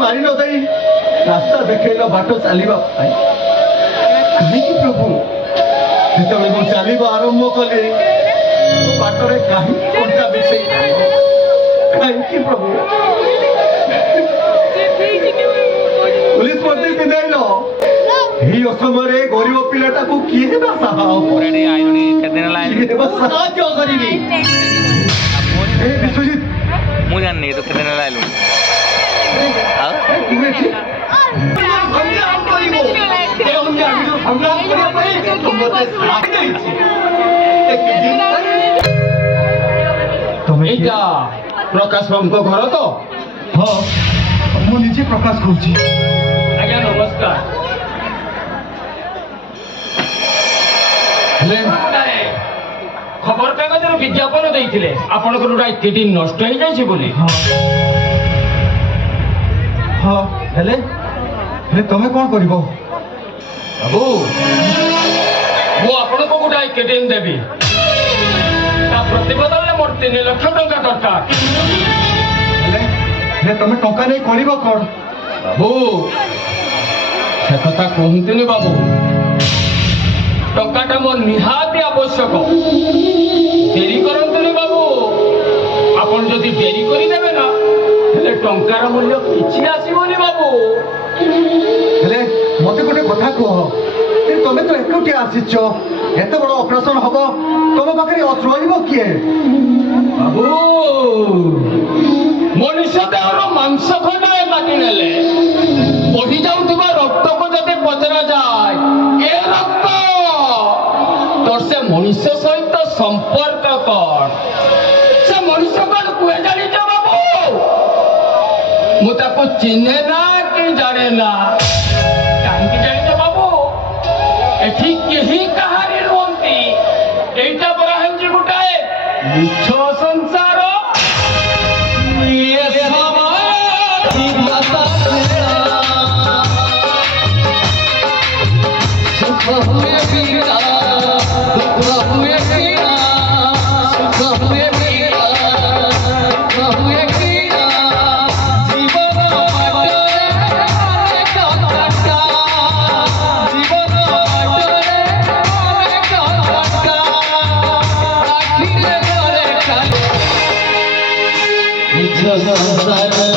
मारी न दे रास्ता देखल बाट चलवा कहीं प्रभु जो चल आरंभ कले बाटर कहीं कंटा बिछे कहीं प्रभु पुलिस मंत्री विदायल ही असमय गरीब पिलाटा को किए साहाଯ୍य करी विश्वजित ମୁଁ ଜାଣିନି ତ କେତେ ଦିନ ଲାଇଲୁ प्रकाश बाबू घर तो हाँ मुझे प्रकाश कहूँ आज्ञा नमस्कार खबर कागज विज्ञापन देते आपंकर किडनी नष्ट हो जाए बोली हाँ हेले तुम कौन कर बाबू मु आपण को गोटे किडनी देवी प्रतिबदल मोर 3 लाख टंका दरकार तुम टंका नहीं कर कौन बाबू से कथा कहतुनि बाबू टंकाटा मोर निहाती आवश्यक देरी करतुनि बाबू आपन जदि देरी करदेवे ना हेले टंकार मूल्य किछि आसीबोनी बाबू हेले मते गोटे कथा कह तुम तो एकुटिया आसीच एत बड़ ऑपरेशन हम तुम पाखे रही किए बाबू मनुष्य देहर मांस खंडे काटी नेले बढ़ी जाउथिबा रक्त को जदि पचरा जाए ए रक्त तोर से मनुष्य सहित संपर्क कर से मनुष्य कौन कुए जानी बाबू मुझे चिन्हे ना कि जाने ना कहीं जानी बाबू एठी केही कहानी रुहंती एटा बड़ा हंजी गुटाए मिछ संसार ये समाधि भाषा सुख हुए पीड़ा दुख हुए पीड़ा सुख हुए पीड़ा दुख हुए पीड़ा जीवन बाटरे अनेक घटा जीवन बाटरे अनेक घटा आखिरे घरे निज संसार